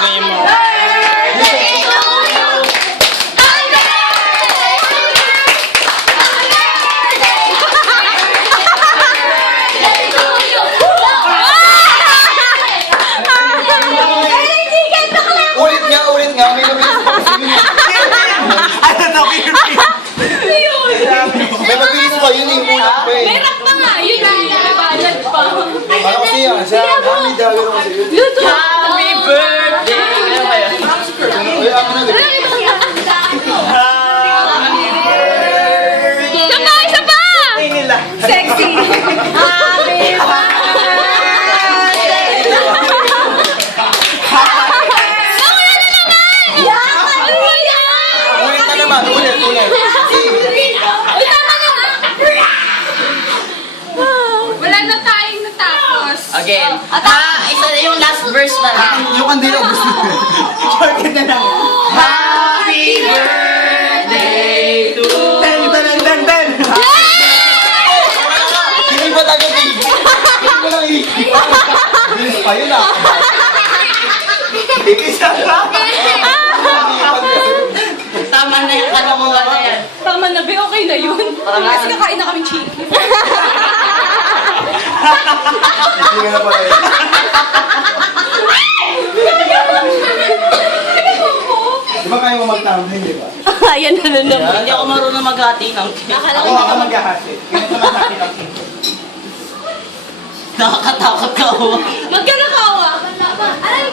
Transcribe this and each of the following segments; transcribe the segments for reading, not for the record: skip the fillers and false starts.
ganyan mo. Ulit nga. May mabilis pa kasi yun. Ano na, May mabilis pa yun yung ulang pa eh. Meron pa nga, yun ang nakabalad pa. Ano kasi yan? Siya, happy dahil kasi yun. Luto! Happy birthday! Ano ba yan? Ay, akin na din. Isa pa! Isa pa! nila. Sexy! Happy Ulit na naman, ulit. Wala na tayong natapos. Again. Isa na yung last verse na lang. Yung kandila, gusto ko. Shortcut na lang. Happy birthday to Ten, ten, ten, ten. Hindi ba agad eh? Hindi mo lang eh. Bilis pa yun ah. Isa lang. Tama na yung kalamuhan na yan. Tama na, be, okay na yun. Kasi kakain na kami chicken. Hindi ka na pala yun. Di ba kaya mo mag-tumbling, di ba? Ayan na naman. Hindi ako marunong maghati ng cake. Ako maghahati. Ganito maghahati ng cake. Nakakatakot ka ako. Magkanakawa. Aray!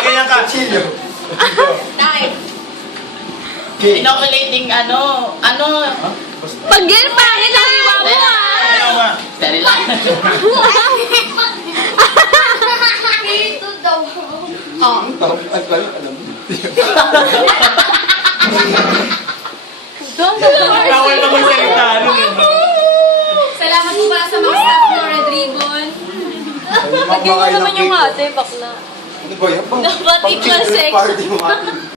Ganyan ka. Chilyo. Tay. Inoculating ano. Pag yan, pangit ang iwa mo Ayaw ah! ba? Dali lang. Ito daw. Oh. Alam mo. Bawal na magsalita. Ano yun? Salamat po pala sa mga staff ng Red Ribbon. Lagyan mo naman yung ate, bakla. Ano ba yan? Dapat Pang equal children's sex. party mo ate.